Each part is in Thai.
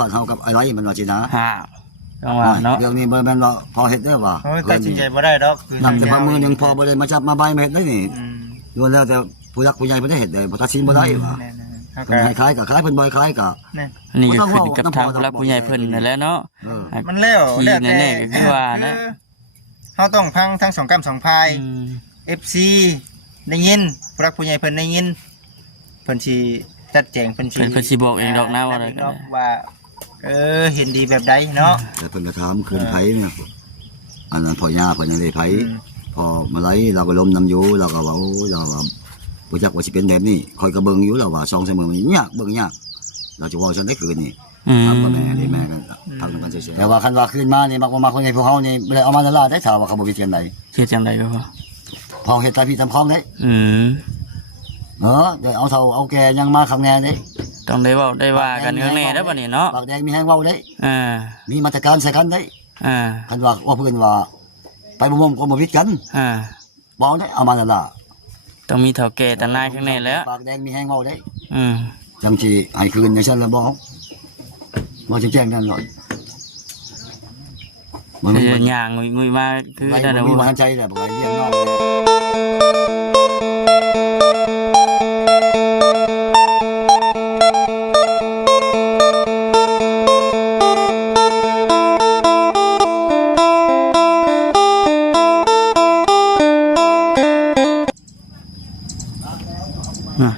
ผ่านเฮากับอะไรมันว่าสินะต้องว่าเนาะเรื่องนี้บ่แม่นว่าพอเฮ็ดเด้อว่าตัดสินใจบ่ได้ดอกนับแต่มือนึงพอบ่ได้มาจับมาใบมาเฮ็ดได้นี่ล้วนแล้วแต่ผู้รักผู้ใหญ่เพิ่นได้เฮ็ดได้บ่ตัดสินบ่ได้ว่าเพิ่นให้ขายก็ขายเพิ่นบ่ให้ขายก็นี่ก็ขึ้นกับทางผู้รักผู้ใหญ่เพิ่นนั่นแหละเนาะมันแล้วแต่แน่ๆก็คือว่านะเฮาต้องพังทั้ง2กรรม2พาย FC ได้ยินผู้รักผู้ใหญ่เพิ่นได้ยินเพิ่นสิจัดแจงเพิ่นสิบอกเองดอกนะว่าอะไรก็ว่าเห็นดีแบบใดเนาะแต่เพิ่นก็ถามคืนไผเนี่ยอันนั้นพ่อย่าเพิ่นได้ไผพอมาไลเราก็ล้มนํอยู่เราก็ว่าโอ้เราว่าบ่จักว่าสิเป็นแบบนี้คอยก็เบิ่งอยู่แล้วว่า2 3มื้อมันยากเบิ่งยากเราจะว่าซั่นได้คืนนี่ทำกับแม่ได้แม่กันพักกันเฉยๆแต่ว่าคันว่าคืนมานี่มักบ่มาคนให้พวกเฮานี่บ่ได้เอามาละลาได้ถ้าว่าเขาบ่คิดจังได๋คิดจังได๋ก็พอเฮ็ดตามพี่ตามคองได้เดี๋ยวเอาเท่าเอาแก่ยังมาข้างแน่ได้ต้องได้เว้าได้ว่ากันข้างแน่เด้อบัดนี้เนาะปากแดงมีแฮงเว้าได้มีมาตรการใส่กันได้คันว่าเพิ่นว่าไปบ่มก็บ่วิดกันบ่ได้เอามาละลาต้องมีเฒ่าแก่ตานายข้างแน่แล้วปากแดงมีแฮงเว้าได้จังสิให้คืนจังซั่นแล้วบ่บ่แจ้งนั่นหรอกมันย่างงุยมาคือได้แล้วบ่ทันใจแล้วบ่ให้เลี้ยงน้อง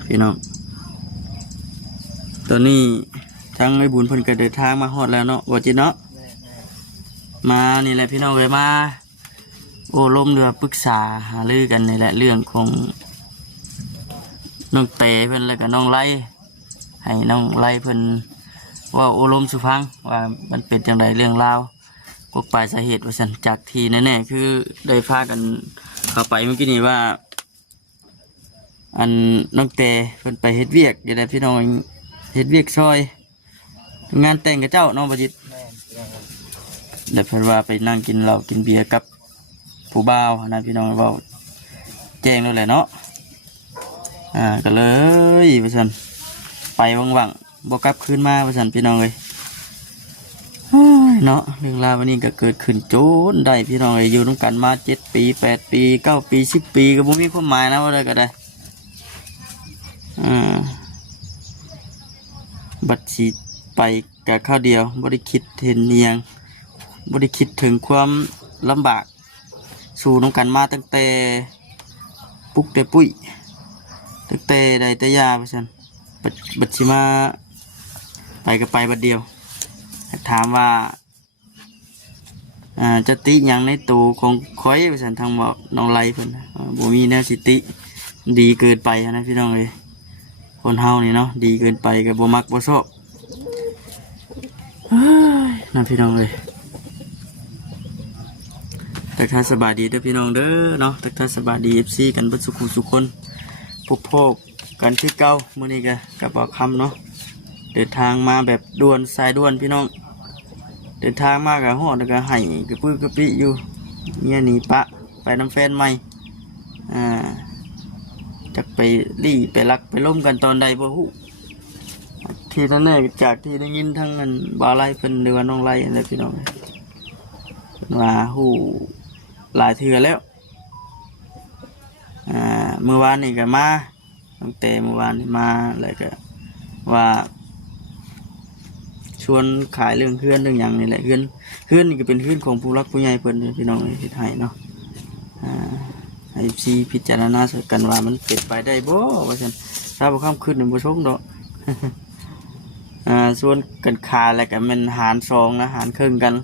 พี่น้องตอนนี้ทั้งไอ้บุญเพิ่นก็เดินทางมาฮอดแล้วเนาะบ่จิเนาะมานี่แหละพี่น้องเอ้ยมาโอ้ล้มเรือปรึกษาหารือกันนี่แหละเรื่องของน้องเตเพิ่นแล้วก็น้องไล่ให้น้องไล่เพิ่นว่าโอ้ล้มสุฟังว่ามันเป็นจังไดเรื่องราวกบปลายสาเหตุว่าซั่นจากที่แน่ๆคือได้พากันเข้าไปเมื่อกี้นี้ว่าอันน้องเตเพิ่นไปเฮ็ดเวียกอยู่ได้พี่น้องเฮ็ดเวียกซอยงานแต่งกับเจ้าน้องประจิตแล้วเพิ่นว่าไปนั่งกินเหล้ากินเบียร์กับผู้บ่าวนะพี่น้องเว้าแจ้งนั่นแหละเนาะก็เลยว่าซั่นไปวังๆบ่กลับคืนมาว่าซั่นพี่น้องเอ้ยเนาะเรื่องราววันนี้ก็เกิดขึ้นโจนได้พี่น้องเอ้ยอยู่นำกันมา7 ปี8 ปี9 ปี10 ปีก็บ่มีความหมายนะว่าได้ก็ได้บัดฉีดไปกับข้าวเดียวบ่ได้คิดเห็นเนียงบ่ได้คิดถึงความลำบากสู่น้องกันมาตั้งแต่ปุกแต่ปุ้ยตั้งแต่ใดแต่ยาไปซั่นบัดสิมาไปก็ไปบัดเดียวถามว่าจะติหยังในตัวของข้อยไปซั่นทางน้องไล่เพิ่นบ่มีแนวสิติดีเกินไปนะพี่น้องเอ้ยคนเฮานี่เนาะดีเกินไปกับบ่มักบ่ชอบน่าพี่น้องเลยทักทายสบายดีเด้อพี่น้องเด้อเนาะทักทายสบายดี FC กันเบิดสุขคนพบกันคือเก่ามื้อนี้ก็กับบ่คำเนาะเดินทางมาแบบด่วนสายด่วนพี่น้องเดินทางมากับฮอดแล้วก็ให้กระปื้อกระปิอยู่เนี่ยหนีปะไปน้ำแฟนใหม่จะไปรีไปรักไปล้มกันตอนใดบ่ฮู้ที่นั่นแน่จากที่ได้ยินทั้งนั้นบ่าวไล่เพิ่นหรือว่าน้องไล่อะไรพี่น้องว่าฮู้หลายเทื่อแล้วเมื่อวานนี่ก็มาตั้งแต่เมื่อวานนี่มาแล้วก็ว่าชวนขายเรื่องเพื่อนเรื่องอย่างนี่แหละเพื่อนนี่ก็เป็นเพื่อนของผู้รักผู้ใหญ่เพิ่นพี่น้องที่ไทยเนาะให้ซีพิจารณาสกันว่ามันเป็นไปได้บ่ว่าซั่นถ้าบ่ค้ำขึ้นบ่ชงดอกส่วนกันขาแล้วก็มันหาร2นะหารครึ่งกัน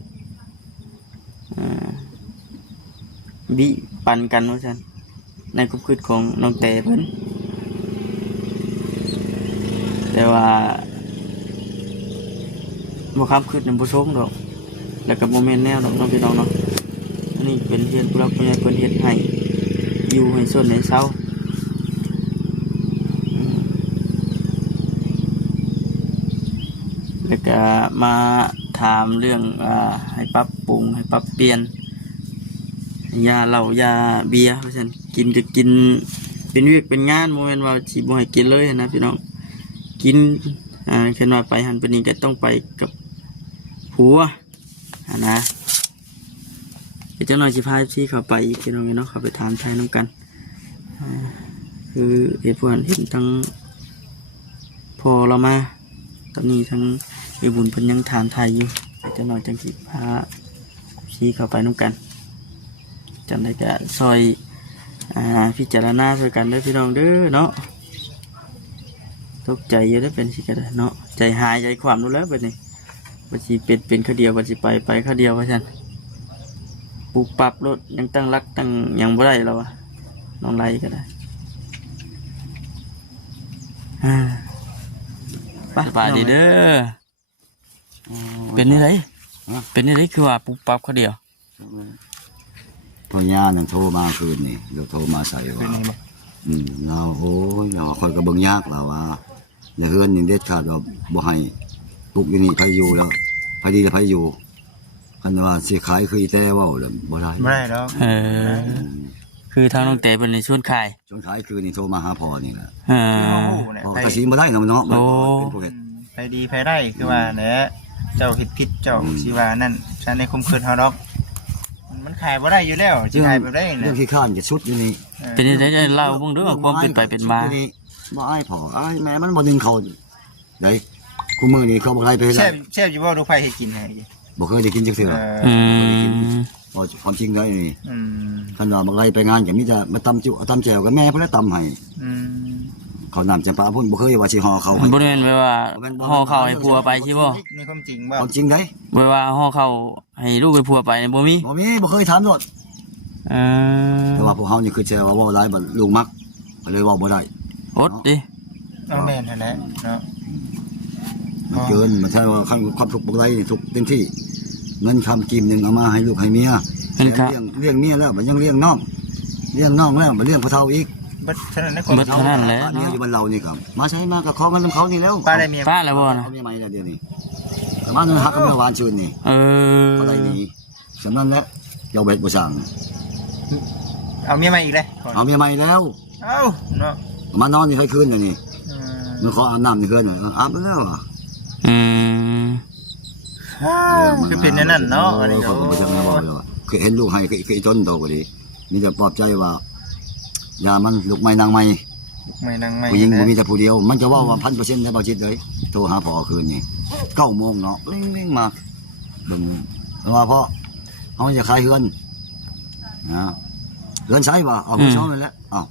บิปันกันว่าซั่นในความคิดของน้องเตเพิ่นแต่ว่าบ่ค้ำขึ้นบ่ชงดอกแล้วก็บ่แม่นแนวดอกน้องพี่น้องเนาะอันนี้เป็นเพื่อนผู้รักผู้ใหญ่เพิ่นเฮ็ดให้อยู่ให้ส่วนในเศร้าแล้วก็มาถามเรื่องให้ปรับปรุงให้ปรับเปลี่ยนยาเหล้ายาเบียร์เพราะฉะนั้นกินก็กินเป็นวิกเป็นงานโมเมนต์ว่าสิบ่ให้กินเลยนะพี่น้องกินแค่ว่าไปหันไปนี่ก็ต้องไปกับ ผัวนะเดี๋ยวเจ้าหน่อยสิพาพี่เข้าไปอีกพี่น้องเนาะเข้าไปถามไทยน้ำกันคือเหตุผลเห็นทั้งพอเรามาตอนนี้ทั้งไอ้บุญเพิ่นยังถามไทยอยู่เดี๋ยวเจ้าหน่อยจังสิพาพี่เข้าไปน้ำกันจังได้ก็ซอยพิจารณาด้วยกันเด้อพี่น้องเด้อเนาะตกใจเยอะได้เป็นสิกระไดเนาะใจหายใจความรู้แล้วแบบนี้บัญชีเป็นข้าเดียวบัญชีไปข้าเดียวว่าฉันปลูกปรับรถยังตั้งรักตั้งยังบ่ได้แล้ววะน้องไรก็ได้ไปดีเด้อเป็นนี่ไรเป็นนี่ไรคือว่าปลูกปรับข้าเดียว พ่อย่านั่นโทรมาคืนนี่เดี๋ยวโทรมาใส่ว่าเราโอ้ยเราคอยกระเบื้องยากเราว่าในเฮือนนี่เด็ดขาดเราบ่ให้ปลูกอยู่นี่ไผอยู่แล้วไผดีแล้วไผอยู่คันว่าสิขายคืออีแต่เว้าเลยบ่ได้ ไม่ได้แล้ว คือทางน้องเต๋เป็นในชวนขาย ชวนขายคือนี่โทรมาหาพ่อนี่แหละ คือเขาเนี่ย พ่อกระสิบ่ได้เนาะเนาะเป็นผู้เฮ็ด ไปดีไปได้คือว่าเนี่ยเจ้าเฮ็ดผิดเจ้าสิว่านั่นฉันในคุมคืนเฮาดอกมันขายบ่ได้อยู่แล้วสิขายแบบได้ เรื่ นะ องขี้ข้านจะชุดอยู่นี่ เป็นยังไงเล่าบ้างเด้วยความเป็นไปเป็นมา บ่อ้ายพ่ออ้ายแม่มันบ่ดึงเขาได้คู่มือนี่เขาบ่ได้ไป แซ่ ได้ บแซ่บอยู่บ่ดูไผให้กินให้ บ่เคยได้กินจักเทื่อ อืม เอาความจริงได้นี่ อืม คันว่าบางไรไปงานก็มีแต่มาตำจุตำแจ่วกับแม่เพิ่นแล้วตำให้ อืม เขานำจำปาพุ่นบ่เคยว่าสิห่อเขา บริเวณไว้ว่าห่อเข้าวให้ผัวไปใช่ป่ะ นี่ความจริงบ่ ความจริงได้ ไว้ว่าห่อเข้าวให้ลูกให้ผัวไปเนี่ยบ่มี บ่มีบ่เคยถามโดด เออ แต่ว่าพวกเฮานี่คือแจ่วว่าเว้าหลายบ่ลูกมักก็เลยเว้าบ่ได้ อดดิ เอาแม่นหั่นแหละเนาะ มันเกินมันใช่ว่าความทุกข์บางไรนี่ทุกข์เต็มที่เงินคำกิมหนึงเอามาให้ลูกให้เมีย เป็นครับ เลี้ยงเมียแล้วมันยังเลี้ยงน้องแล้วมันเลี้ยงพ่อเฒ่าอีก บัดฉะนั้นในความ เบิดเท่านั้นแหละ เมียอยู่บ้านเรานี่ครับมาใช้มาก็ขอเงินนํเขานี่แล้ว ป้าได้เมีย ป้าแล้วบ่นะ เอาเมียใหม่แล้วเดี๋ยวนี้แต่ว่าเงินหักกับเมียหวานชื่นนี่ เออ อะไรนี่สำนั้นแหละเจ้าเบ็ดบ่สั่ง เอาเมียใหม่อีกเลย เอาเมียใหม่แล้ว เอ้าเนาะ มานอนนี่ให้คืนน่ะนี่ อืม มันขออาบน้ำนี่คืนน่ะอาบแล้วอ่ะ อืม คือเป็นนั่นเนาะอันนี้ เขาก็บ่จังว่าเลยว่าคือเห็นลูกให้คือจนโตก็ดีมีแต่ปลอบใจว่าอย่ามันลูกใหม่นางใหม่ ไม่นั่งไม่ ผู้หญิงบ่มีแต่ผู้เดียว มันจะว่า 1,000% ได้บ่จิตเลยโทรหาพ่อคืนนี่9 โมงเนาะเร่งๆมาเบิ่งว่าพ่อเฮาจะขายเฮือนนะเฮือนใช้บ่เอาผู้ชมนั่นแหละเอ้า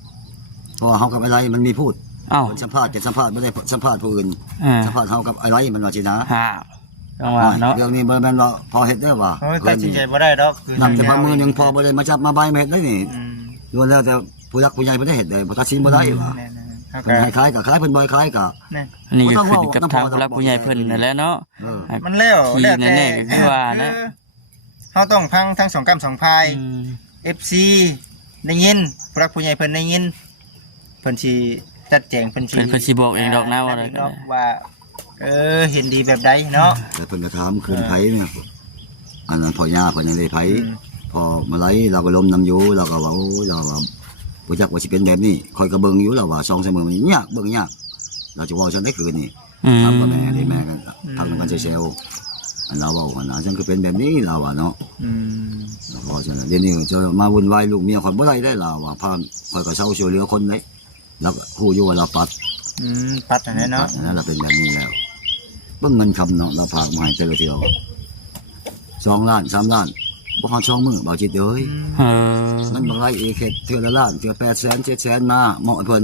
เพราะว่าเฮากับอะไรมันมีพูด เอ้า สัมภาษณ์บ่ได้สัมภาษณ์ผู้อื่น อ่า สัมภาษณ์เฮากับอะไรมันว่าสินะ ฮ่าต้องว่าเนาะ เรื่องนี้บ่แม่นว่าพอเฮ็ดเด้อว่า โอ้ยตัดสินใจบ่ได้ดอกคือ นับแต่พมือหนึงพอบ่ได้มาจับมาใบมาเฮ็ดได้นี่ อืม ล้วนแล้วแต่ผู้ยักผู้ใหญ่เพิ่นได้เฮ็ดได้บ่ตัดสินบ่ได้ว่า แน่ๆเฮา เพิ่นให้ขายก็ขายเพิ่นบ่ให้ขายก็ นั่น อันนี้ก็ขึ้นกับทางผู้รักผู้ใหญ่เพิ่นนั่นแหละเนาะ เออ มันแล้ว ที่แน่ๆก็คือว่านะ เฮาต้องพังทั้งสองกำสองพาย อืม FC ได้ยินผู้รักผู้ใหญ่เพิ่นได้ยินเพิ่นสิจัดแจงเพิ่นสิ เป็นเพิ่นสิบอกเองดอกนะว่าอะไรก็ เนาะ ได้ ว่าเห็นดีแบบใดเนาะ แต่เพิ่นก็ถามคืนไผเนี่ยอันนั้นพ่อย่าเพิ่นยังได้ไผพอมาไล่เราก็ล้มน้ำอยู่เราก็ว่าโอ้เราว่าบ่จักว่าสิเป็นแบบนี้คอยก็เบิ่งอยู่แล้วว่า2 3มื้อมันยากเบิ่งยากเราจะเว้าจังได๋คืนนี่ อืม ทำกับแม่ได้แม่กันพังกันเซลอันเราเว้าว่าน่ะจังคือเป็นแบบนี้เราว่าเนาะ อืม พอจังเดี๋ยวนี้จะมาวุ่นวายลูกเมียคนบ่ได้ได้เราว่าพาคอยก็เซาช่วยเหลือคนได้แล้วก็ฮู้อยู่ว่าเราปัด ปัดอันนั้นเนาะ นั่นเราเป็นแบบนี้แล้วเบิ่งเงินคำเนาะเราฝากมาให้เจอเดียว2 ล้าน 3 ล้านบ่ฮอด2 มื้อบ่จิตเอ้ย เออ มันบางไรอีกเฮ็ดเทื่อละล้านเทื่อ800,000 700,000มาเหมาะให้เพิ่น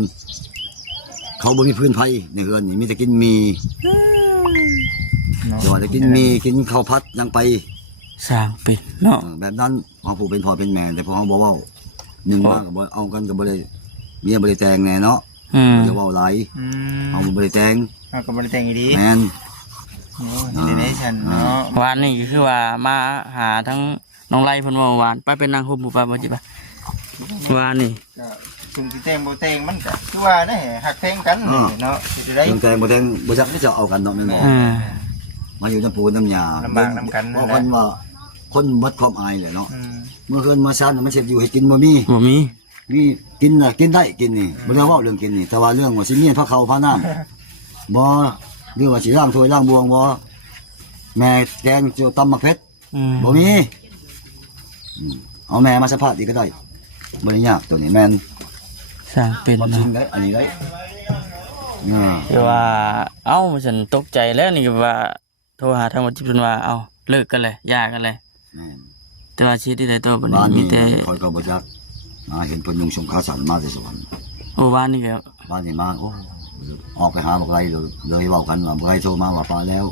เขาบ่มีพื้นไผในเฮือนนี่มีแต่กินมีแต่ว่าได้กินมีกินข้าวผัดยังไป สร้างเป็นเนาะ แบบนั้นเฮาผู้เป็นพ่อเป็นแม่แต่พอเฮาบ่เว้าหนึ่งมาก็บ่เอากันก็บ่ได้เมียบ่ได้แต่งแน่เนาะ อืม อย่าเว้าหลายเฮาบ่ได้แต่ง เอากับบริแต่งอีดี แม่น โอ้ยนี่ได้ฉันเนาะ วานนี่ก็คือว่ามาหาทั้งน้องไล่เพิ่นว่าวานไปเป็นนางคุมผู้ปาบ่จิปะวานนี่ ก็ถึงสิแต่งบ่แต่งมันก็คือว่าได้หักแพงกันเนาะสิได้ เรื่องแต่งบ่แต่งบ่จักจะเอากันเนาะแม่นบ่ อ่า มาอยู่น้ำปูน้ำยา ลำบากนำกัน เพราะคนว่าคนหมดความอายเลยเนาะ อืม เมื่อคืนมาซ่านมันเสร็จอยู่ให้กินบ่มี บ่มี มีกินน่ะกินได้กินนี่บ่ได้เว้าเรื่องกินนี่แต่ว่าเรื่องว่าสิเมียนพระเขาพระน้ำบ่หรือว่าสิล้างถ้วยล้างบวงบ่ แม่แกงจะตำมักเพชร บ่มีเอาแม่มาสัมภาษณ์อีกก็ได้บ่ได้ยากตัวนี้แม่น สร้างเป็น ความจริ เนาะ งได้อันนี้ได้อืม คือว่าเอ้าฉันตกใจแล้วนี่ก็ว่าโทรหาทางวัดจิตเพิ่นว่าเอ้าเลิกกันเลยหย่ากันเลย แม่น แต่ว่าชีวิตที่ได้ต่อบัดนี้ บ้าน มี นี้ แต่ คอยก็บ่จักเห็นเพิ่นยุงสงขาสันมาแต่สวรรค์ โอ้บ้านนี่ก็ บ้านนี้มาโอ้ออกไปหาบ่ไกลเลยเว้ากันว่าบ่ไกลโทรมาว่าปาแล้ว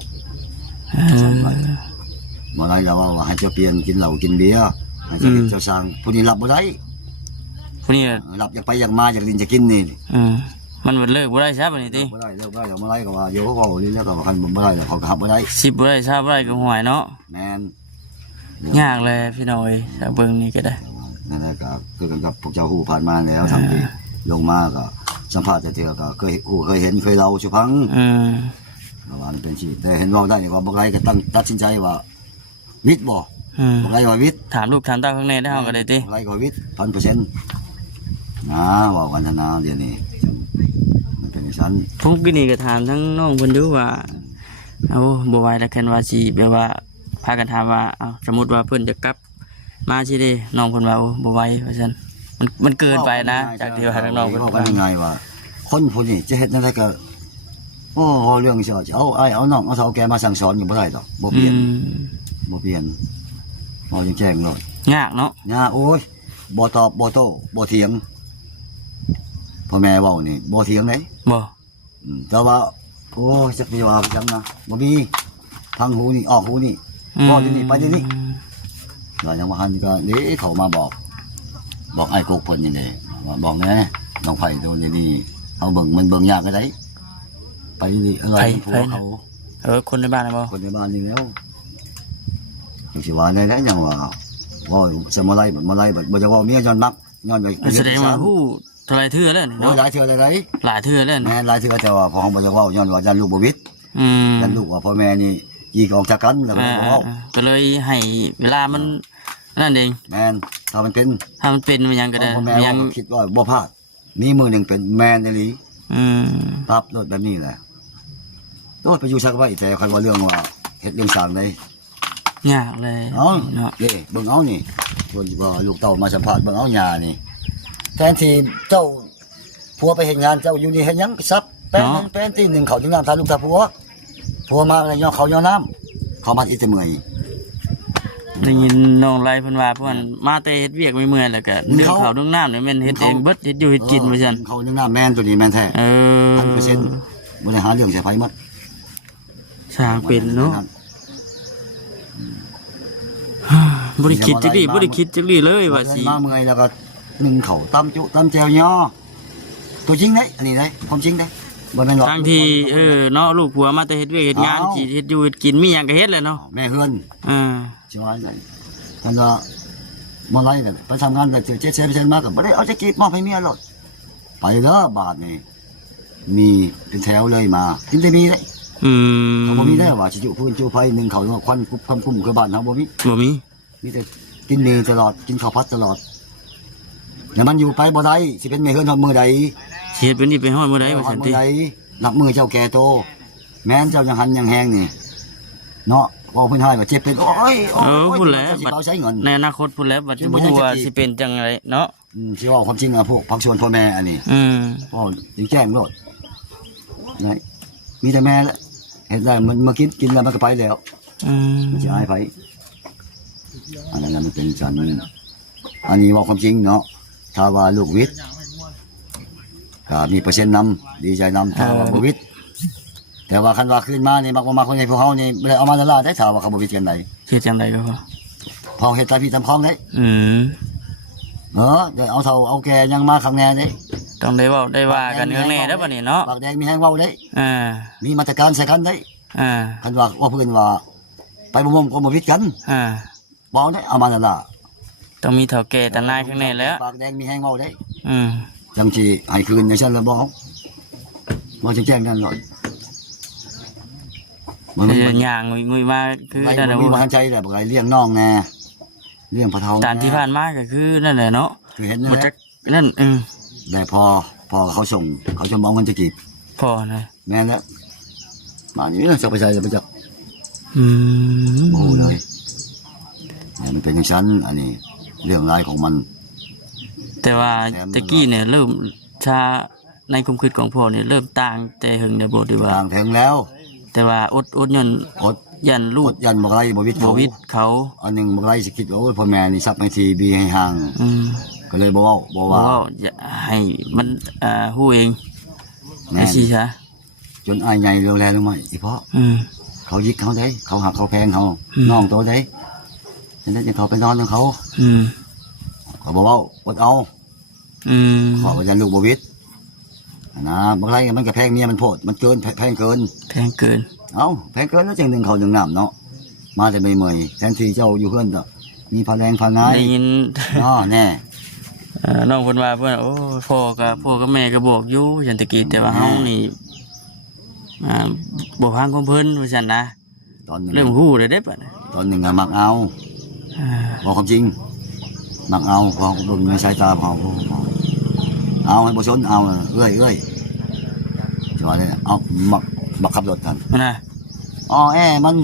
เออ บ่ได้แล้วว่าให้เจ้าเปลี่ยนกินเหล้ากินเบียร์ให้เจ้าเจ้าสร้างผู้นี้รับบ่ได้ ผู้นี้ รับอยากไปอยากมาอยากลินจะกินนี่ มันบ่เลิกบ่ได้ซะบัดนี้ติ บ่ได้เลิกบ่ได้บ่ได้ก็ว่าโยก็เว้านี่แล้วก็ว่าคันบ่ได้แล้วเขาก็หับบ่ได้ สิบ่ได้ซะบ่ได้ก็ห่วยเนาะ แม่น ยากเลยพี่น้อยถ้าเบิ่งนี่ก็ได้ นั่นแหละก็คือกันกับพวกเจ้าหูผ่านมาแล้วทำที่ลงมาก็สัมภาษณ์แต่เทื่อก็เคยหูเคยเห็นเคยเล่าสุพังประมาณเป็นชีวิตแต่เห็นเว่าได้นี่ว่าบ่ไรก็ตั้งตัดสินใจว่าวิทย์บ่บ่ไรว่าวิทย์ ถามลูกถามเต้าข้างในได้เฮาก็ได้ติ บ่ไรก็วิทย์ 1,000%นะว่ากันนาเดี๋ยวนี้มันเป็นอย่างนั้น ผมกินนี่ก็ถามทั้งน้องเพิ่นอยู่ว่าเอาบ่ไหวแล้วกันว่าสิแบบว่าพากันถามว่าเอาสมมุติว่าเพิ่นจะกลับมาสิเด้น้องเพิ่นว่าโอ้บ่ไหวว่าซั่นมันเกินไปนะจากที่ว่าทางน้องเพิ่น ว่า ว่า กันยังไงว่าคนผู้นี้จะเฮ็ดนั่นได้ก็โอ้เรื่องสิว่าจะเอาน้องเอาเฒ่าแกมาสั่งสอนอยู่บ่ได้ดอกบ่เปลี่ยนบ่เปลี่ยนเอาแจ้งๆเลย ยากเนาะ ย่าโอ้ยบ่ตอบบ่โต้บ่เถียงพ่อแม่เว้านี่บ่เถียงเลย บ่ แต่ว่าโอ้ยจักสิว่าจังนะบ่มีทางหูนี่ออกหูนี่บ่ที่นี่ไปที่นี่แล้วยังว่าหันก็นี่เขามาบอกไอ้กกเพิ่นนี่แหละว่าบอกแน่น้องไผโดนนี่เอาเบิ่งมันเบิ่งยากก็ได้ไปนี่อะไรผัวเขา คนในบ้านน่ะบ่ คนในบ้านนี่แล้วจังสิว่าได้แล้วยังว่าสมอะไรแบบบ่จะว่าเมียย้อนมักย้อนไป แสดงว่าฮู้เท่าไรเทื่อแล้วนี่ โอ้ เนาะ หลายเทื่อเลย หลายเทื่อแล้ว แม่ นี่ หลายเทื่อแต่ว่าพอบ่จะว่าย้อนว่ายันลูกบ่วิทย์ยันลูกว่าพ่อแม่นี่ยีกองจากกันแล้วก็บ่เว้า ก็เลยให้เวลามันนั่นเอง แม่นถ้ามันเป็น ถ้ามันเป็นมันยังก็ได้ พ่อแม่ มันยัง คิดว่าบ่พลาดมีมือหนึงเป็นแม่นอีหลี อืม ปั๊บรถแบบนี้แหละโดดไปอยู่ซักไว้แต่คันว่าเรื่องว่าเฮ็ดเรื่องสร้างได้ ยากเลย เอา เนาะ เด้เบิ่งเอานี่คนว่าลูกเต้ามาสัมภาษณ์เบิ่งเอาหญ้านี่แทนที่เจ้าผัวไปเฮ็ดงานเจ้าอยู่นี่เฮ็ดหยังซับแป้นนั้นแป้นที่หนึ่งเขาถึงน้ำทานลูกตาผัวมาแล้วย่อเขาย่อน้ำเขามาอีแต่เมื่อย ได้ยินน้องไล่เพิ่นว่าเพิ่นมาแต่เฮ็ดเวียกไม่เมื่อยแล้วก็เรื่องข้าวเรื่องน้ำเนี่ยแม่นเฮ็ดเองเบิดเฮ็ดอยู่เฮ็ดกินว่าซั่น เขาถึงน้ำแม่นตัวนี้แม่นแท้ 1,000%บ่ได้หาเรื่องใส่ไผหมด สร้างเป็นเนาะบ่ได้คิดจักดีบ่ได้คิดจักดีเลยว่าสิ มาเมื่อยแล้วก็นึ่งเขาตำจุตำแจวย่อตัวจริงเด้อันนี้เด้ความจริงเด้บ่แม่นหรอก ทางที่เนาะลูกผัวมาแต่เฮ็ดเวียกเฮ็ดงานสิเฮ็ดอยู่เฮ็ดกินมีหยังก็เฮ็ดแหละเนาะ แม่เฮือน อ่า สิว่าไงอันว่าบ่ไรกันไปทำงานได้เจอ7%มาก็บ่ได้เอาจะกีบมอบให้เมียหรอกไปเด้อบาทนี่มีเป็นแถวเลยมากินได้มีได้ เขาบ่มีได้ว่าสิจุพื้นจุไฟหนึ่งเขาควันคุบคำคุ้มคือบ้านเฮาบ่มี บ่มี มีแต่กินเนตลอดกินข้าวผัดตลอดแต่มันอยู่ไปบ่ได้สิเป็นแม่เฮือนทอดมือใด สิเฮ็ดเป็นนี่ไปฮอดมื้อใดว่าซั่น มื ติ อใดนับมือเจ้าแก่โต แม่นเจ้ายังหันยังแหงนี่เนาะพอเพิ่นให้ว่าเจ็บเป็นโอ้ย พูดแล้ว สิเอาใช้เงิน ในอนาคตพูดแล้วบัดบ่ฮู้ว่าสิเป็นจังไดเนาะ สิว่าความจริงอ่ะพวกพักชวนพ่อแม่อันนี้พ่อจึงแจ้งโลดนะมีแต่แม่ละเฮ็ดได้มันมากินแล้วมันก็ไปแล้วมันสิอายไผอันนั้นมันเป็นจันอันนี้ว่าความจริงเนาะถ้าว่าลูกวิทย์ก็มีเปอร์เซ็นต์นำดีใจนำถ้าว่าบ่วิทย์แต่ว่าคันว่าขึ้นมานี่มักบ่มาคนในพวกเฮานี่บ่ได้เอามาละลาได้ถ้าว่าเขาบ่วิทย์กันได เฮ็ดจังไดก็พอ พอเฮ็ดตามพี่ตามคองได้ เดี๋ยวเอาเท่าเอาแก่ยังมาข้างแน่ได้ ต้องได้เว้าได้ว่ากันข้างแน่เด้อบัดนี้เนาะ ปากแดงมีแห้งเว้าได้ มีมาตรการใส่กันได้คันว่าเพิ่นว่าไปบ่มก็บ่วิทย์กันบ่ได้เอามาละลา ต้องมีเฒ่าแก่ตานายข้างแน่แล้ว ปากแดงมีแห้งเว้าได้ ม จังสิให้คืนจังซั่นแล้วบ่แจ้งนั่นหรอก คือหย่างงุยมาคือนั่นแหละ มีบ่ทันใจแหละบ่ไงเลี้ยงน้องแน่เลี้ยงพ่อเฒ่า ตามที่ผ่านมาก็คือนั่นแหละเนาะ คือเห็น บ่ นะ จักนั่นได้พอเขาส่งเขาจะมองเงินจะกีบ พอนะ แม่นแล้วมานี่จะไปใส่จะไปจับ อืม โอ้เลยเนี่ยมันเป็นอย่างนั้นอันนี้เรื่องรายของมัน แต่ว่าตะกี้เนี่ยเริ่มชาในความคิดของพ่อเนี่ยเริ่มต่างแต่หึงได้บ่ดีว่า ต่างแทงแล้ว แต่ว่าอดย้อน อด ยันลู อก ดยันบ่ไรบ่วิทย์ บ่ เขา วิทย์เขา อันหนึงบ่ไรสิคิดว่าโอ้ยพ่อแม่นี่ซับให้ทีบีให้ห่าง อืม ก็เลยบ่เว้าบ่ ว่า ว่า อย่าให้มันฮู้เอง แม่ ไอ้ น สิซะ จนอายใหญ่เร็วแลลงมาอีเพราะ อืม เขายิกเขาได้เขาหักเขาแพงเขา อืม น้องโตได้ฉะนั้นจะเขาไปนอนกับเขา อืม เขาบอกว่าอดเอา อืม ขอว่าจะลูกบวิทย์นะบางไรมันก็แพงเมียมันโพดมันเกินแพงเกิน แพงเกิน เอาแพงเกินแล้วจังหนึ่งเขาหนึ่งน้ำเนาะมาแต่ไม่เมยแทนที่เจ้าอยู่เพื่อนก็มีพาแรงพาง่าย ได้ยิน อ๋อแน่ น้องเพิ่นว่าเพิ่นโอ้พ่อกับแม่ก็บอกอยู่จันตะกี้แต่ว่าเฮานี่บ่ฟังของเพิ่นว่าซั่นนะ ตอนหนึ่ง เริ่มฮู้ได้เด้บัดนี้ ตอนหนึ่งอะมักเอา อ่า บอกความจริงมักเอาพอเบิ่งในสายตาเขาเอาให้บุชนเอาเอ้ยจะว่าเลยเอามักขับรถกัน นั่นน่ะ อ๋อมัน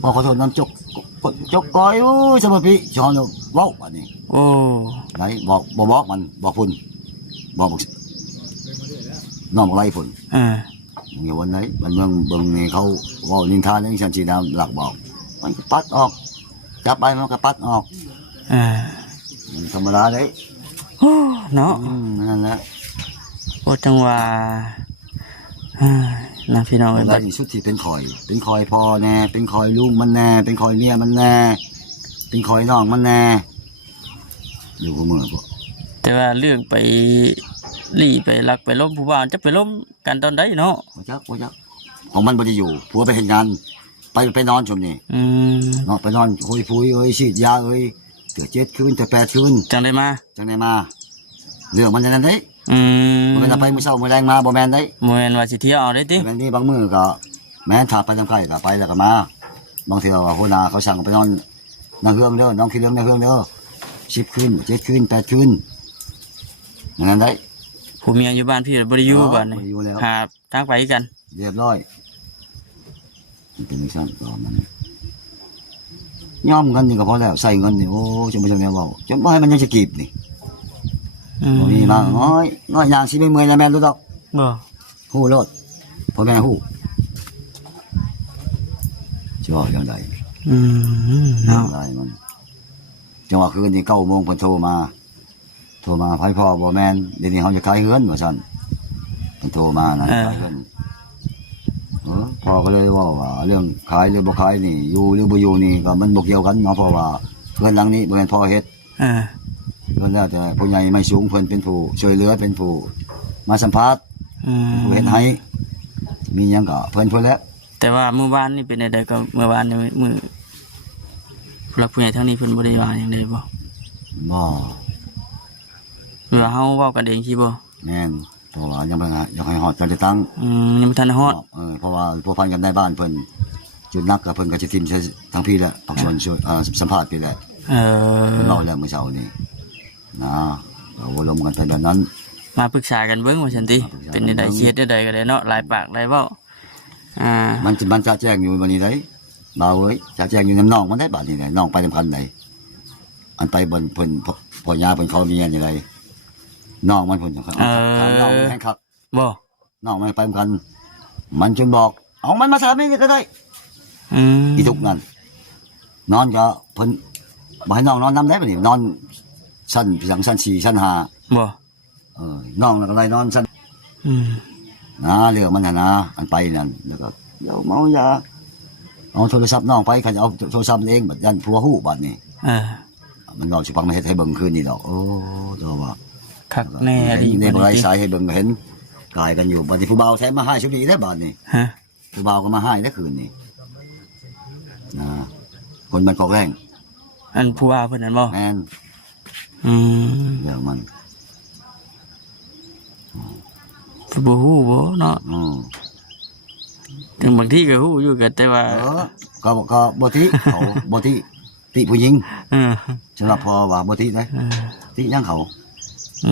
พอขอโทษน้ำจกก้อยอู้สมพี่ชอนเว้าอันนี้ โอ้ ไหนบอกมันบอกพุ่นบอกน้องอะไรพุ่น อ่า เงี้ยวันไหนมันเมืองเบิ่งนี่เขาเว่านินทาเรื่องฉันสีดำหลักบอกมันก็ปัดออกจับไปมันก็ปัดออก อ่า มันธรรมดาเลย โอ้เนาะ นั่นแหละ โอ้จังว่านะพี่น้องเอ้ย แล้ บั ว ด นี่ชุดที่เป็นคอยพ่อแน่เป็นคอยลุงมันแน่เป็นคอยเมียมันแน่เป็นคอยน้องมันแน่อยู่กับมือพวก แต่ว่าเรื่องไปลี่ไปลักไปล้มผู้บ่าวจะไปล้มกันตอนใดเนาะ ว่าจักของมันบ่ได้อยู่ผัวไปเห็นงานไปนอนชมนี่ อืม เนาะไปนอนคุยปุยฉีดยาเถื่อ7 คืนแต่8 คืน จังได้มา จังไหนมาเรื่องมันอย่างนั้นเด้ อืม มันไปมื้อเช้ามื้อแรงมาบ่แม่นเด้ บ่แม่นว่าสิเที่ยวเอาได้ติ แม่นนี่บางมื้อก็แม่นถ้าไปทำไข่ก็ไปแล้วก็มาบางเทื่อว่าหัวหน้าเขาสั่งไปนอนนางเฮืองเด้อน้องขี้เรื่องนางเฮืองเด้อ10 คืน7 คืน8 คืนอย่างนั้นได้ ผู้เมียอยู่บ้านพี่บ่ได้อยู่บ้านนี่ บ่ได้อยู่แล้ว หาทางไปกัน เรียบร้อยมันเป็นจังซั่นก็มันยอมเงินนี่ก็พอแล้วใส่เงินนี่โอ้จะบ่จังแนวเว้าจนบ่ให้มันยังจะกีบนี่ อืม บ่มีมาน้อยอย่างสิไม่เมื่อยแล้วแม่นรู้ดอก บ่ ฮู้โลดพ่อแม่ฮู้สิว่าจังได อืม จั เนาะ งไดมันจังหวะคืนนี้9 โมงเพิ่นโทรมาไผพ่อบ่แม่นเดี๋ยวนี้เฮาจะขายเฮือนว่าซั่นเพิ่นโทรมานะขายเฮือนพ่อก็เลยว่าเรื่องขายหรือบ่ขายนี่อยู่หรือบ่อยู่นี่ก็มันบ่เกี่ยวกันเนาะเพราะว่าเฮือนหลังนี้บ่แม่นพ่อเฮ็ด อ่า เพิ่นแล้วแต่ผู้ใหญ่ไม่สูงเพิ่นเป็นผู้ช่วยเหลือเป็นผู้มาสัมภาษณ์ อืม ผู้เฮ็ดให้มีหยังก็เพิ่นแหล้ว แต่ว่าเมื่อวานนี่เป็นใดๆก็เมื่อวานนี่มื้อผู้หลักผู้ใหญ่ทั้งนี้เพิ่นบ่ได้ว่าหยังใดบ่ บ่ เมื่อเฮาเว้ากันเองสิบ่ แม่นเพราะว่ายังบ่อยากให้ฮอดการจะตั้ง ยังบ่ทันฮอด เพราะว่าผู้พันกันในบ้านเพิ่นจุดนักก็เพิ่นก็สิทิมใช้ทั้งพี่แหละปักชวนช่วยสัมภาษณ์พี่แหละ เออ เล่าแล้วมื้อเช้านี้นะเราบ่ลมกันไปแบบนั้น มาปรึกษากันเบิ่งว่าซั่นติเป็นใดๆเคสใดๆก็ได้เนาะหลายปากหลายเว้าอ่า มันจะแจ้งอยู่วันนี้ได้บ่าวเอ้ยจะแจ้งอยู่น้ำน้องมันได้บาดนี้ได้น้องไปสำคัญได้อันไปบนเพิ่นพ่อย่าเพิ่นเขามีอันนี่ไดน้องมันเพิ่นเขาถามน้องแห่งคัก บ่ น้องมันไปสำคัญมันจนบอกเอามันมาสามีนี่ก็ได้ อืม อีทุกนั่นนอนก็เพิ่นบ่ให้น้องนอนนำได้บัดนี้นอนชั้นชั้น4ชั้น5 บ่ น้องแล้วก็ไล่นอนชั้น อืม นะเรื่องมันน่ะนะอันไปนั่นแล้วก็เดี๋ยวเมายาเอาโทรศัพท์น้องไปเขาจะเอาโทรศัพท์เองบัดยันผัวฮู้บัดนี้ เออ มันบอกสิฟังมาเฮ็ดให้เบิ่งคืนนี้ดอกโอ้เจ้าว่า คักแน่ดี ใน บัด บ่ไร นี้ สายให้เบิ่งก็เห็นกายกันอยู่บัดนี้ผู้บ่าวแท้มาให้ชุดนี้ได้บัดนี้ ฮะ ผู้บ่าวก็มาให้ได้คืนนี้นะคนมันกอกแรง อันผู้ว่าเพิ่นนั่นบ่ แม่น อืม เรื่องมัน สิบ่ฮู้บ่เนาะ อือ ถึงบางทีก็ฮู้อยู่ก็แต่ว่า ก็บ่ติเขาบ่ติติผู้หญิง เออ สำหรับพอว่าบ่ติได้ เออ ติยังเขา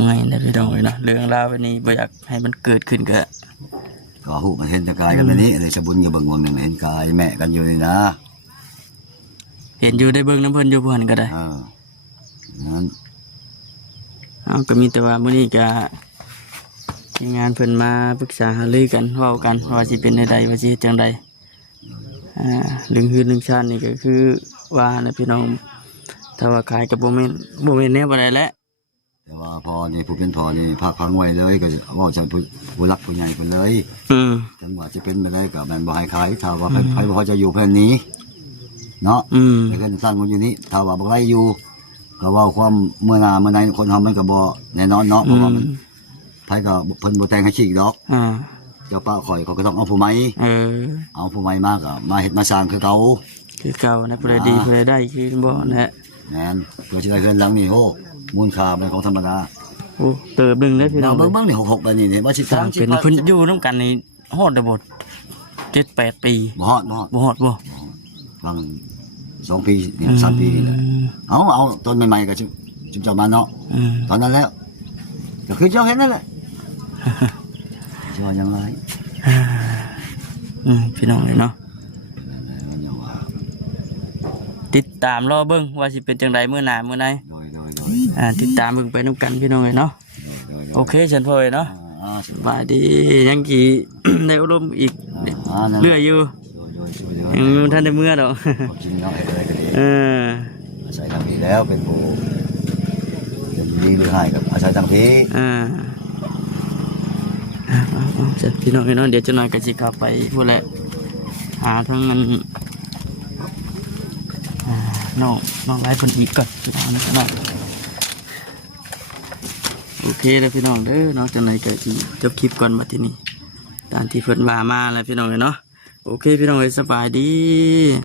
ไงนะพี่น้องเอ้ยเนาะเรื่องราวแบบนี้บ่อยากให้มันเกิดขึ้นก็ ก็หูมันเห็นแตะกายกันแบบนี้เลยสะบุญกับเบิ่งวงหนึ่งเห็นกายแม่กันอยู่นี่นะ เห็นอยู่ได้เบิ่งน้ำเพิ่นอยู่เพิ่นก็ได้ นั้น เอาก็มีแต่ว่ามื้อนี้ก็ทีมงานเพิ่นมาปรึกษาหารือกันเว้ากันว่าสิเป็นใดๆว่าสิเฮ็ดจังใดเรื่องฮือเรื่องชาตินี่ก็คือว่านะพี่น้องถ้าว่าขายก็บ่แม่นแนวบ่ได้แหละ แต่ว่าพอนี่ผู้เป็นพอนี่พักพังไว้เลยก็ว่าจะผู้รักผู้ใหญ่คนเลย จังหวะจะเป็นไปได้กับแมนบอยขายถ้าว่าไผบ่จะอยู่แผ่นนี้เนาะแต่ก็ตั้งมันอยู่นี้ถ้าว่าบ่ไรอยู่ก็ว่าความเมื่อหน้าเมื่อใดคนทำมันก็บ่แน่นอนเนาะเพราะว่ามันไผก็เพิ่นบ่แต่งให้ฉีกดอกเจ้าป้าข่อยเขาก็ต้องเอาผู้ใหม่เอาผู้ใหม่มาก็มาเฮ็ดมาสร้างคือเก่านะผู้ใดดีผู้ใดได้คือบ่นะฮะ แม่นเพื่อสิได้เงินหลังนี่โหมูลค่าเป็นของธรรมดา โอ้เติบนึงเด้อพี่น้อง เบิ่งนี่66แบบนี้ว่าสิ สร้างเป็นเพิ่นอยู่นำกันนี่ฮอดได้บ่7-8 ปี บ่ฮอดบ่บาง2 ปีนี่3 ปีนี่แหละเอาต้นใหม่ๆก็จุเจ้ามาเนาะตอนนั้นแล้วก็คือเจ้าเห็นนั่นแหละเจ้ายังไง พี่น้องเลยเนาะติดตามรอเบิ่งว่าสิเป็นจังไดมื้อหน้ามื้อไหนติดตามเบิ่งไปนำกันพี่น้องเลยเนาะโอเคฉันพ่อยเนาะสบายดียังกี่ ได้อุดมอีกเรื่อยอยู่ยังท่านได้เมื่อดอกอาศัยทางนี้แล้วเป็นผู้เป็นดีหรือหายกับอาศัยทางนี้พี่น้องเนาะเดี๋ยวจะนอนกันสิขับไปพูดแหละหาทั้งมันน้องไล่คนอีกก่อนพี่น้องนะโอเคแล้วพี่น้องเด้อน้องจะไหนก็จบคลิปก่อนมาที่นี่ตามที่เพิ่นว่ามาแล้วพี่น้องเนาะโอเคพี่น้องสบายดี